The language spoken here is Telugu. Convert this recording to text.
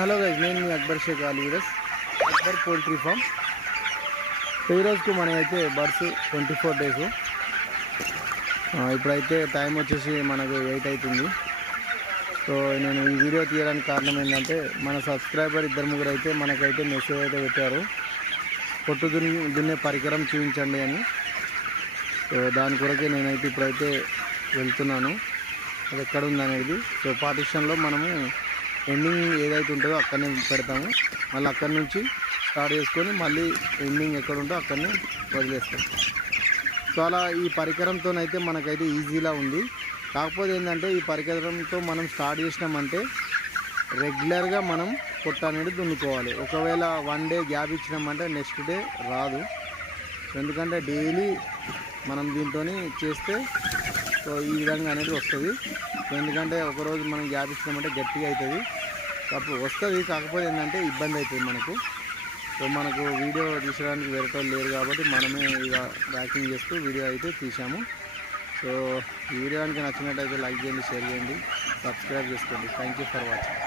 హలో గైస్, నేను మీ అక్బర్ షేక్ ఆలీరస్, అక్బర్ పోల్ట్రీ ఫామ్. ఈ రోజుకు మనమైతే బర్డ్స్ 24 డేస్. ఇప్పుడైతే టైం వచ్చేసి మనకు 8 అవుతుంది. సో నేను ఈ వీడియో తీయడానికి కారణం ఏంటంటే, మన సబ్స్క్రైబర్ 2-3 అయితే మనకైతే మెసేజ్ అయితే పెట్టారు, పొట్టు దున్నే పరికరం చూపించండి అని. సో దాని కొరకే నేనైతే ఇప్పుడైతే వెళ్తున్నాను. అది ఎక్కడ ఉందనేది. సో పార్టిషన్లో మనము ఎండింగ్ ఏదైతే ఉంటుందో అక్కడనే పెడతాము, మళ్ళీ అక్కడి నుంచి స్టార్ట్ చేసుకొని మళ్ళీ ఎండింగ్ ఎక్కడ ఉంటుందో అక్కడనే వదిలేస్తాం. సో అలా ఈ పరికరంతోనైతే మనకైతే ఈజీలా ఉంది. కాకపోతే ఏంటంటే, ఈ పరికరంతో మనం స్టార్ట్ చేసినామంటే రెగ్యులర్గా మనం పొట్ట అనేది దున్నుకోవాలి. ఒకవేళ 1 డే గ్యాప్ ఇచ్చినామంటే నెక్స్ట్ డే రాదు. ఎందుకంటే డైలీ మనం దీంతో చేస్తే సో ఈ విధంగా అనేది వస్తుంది. సో ఎందుకంటే ఒకరోజు మనం గ్యాప్ ఇచ్చినామంటే గట్టిగా అవుతుంది, అప్పుడు వస్తుంది. కాకపోతే ఏంటంటే ఇబ్బంది అవుతుంది మనకు. సో మనకు వీడియో తీసడానికి వేరే వాళ్ళు లేరు కాబట్టి మనమే ఇక ట్రాకింగ్ చేస్తూ వీడియో అయితే తీసాము. సో ఈ వీడియో కనుక నచ్చినట్టయితే లైక్ చేయండి, షేర్ చేయండి, సబ్స్క్రైబ్ చేసుకోండి. Thank you for watching.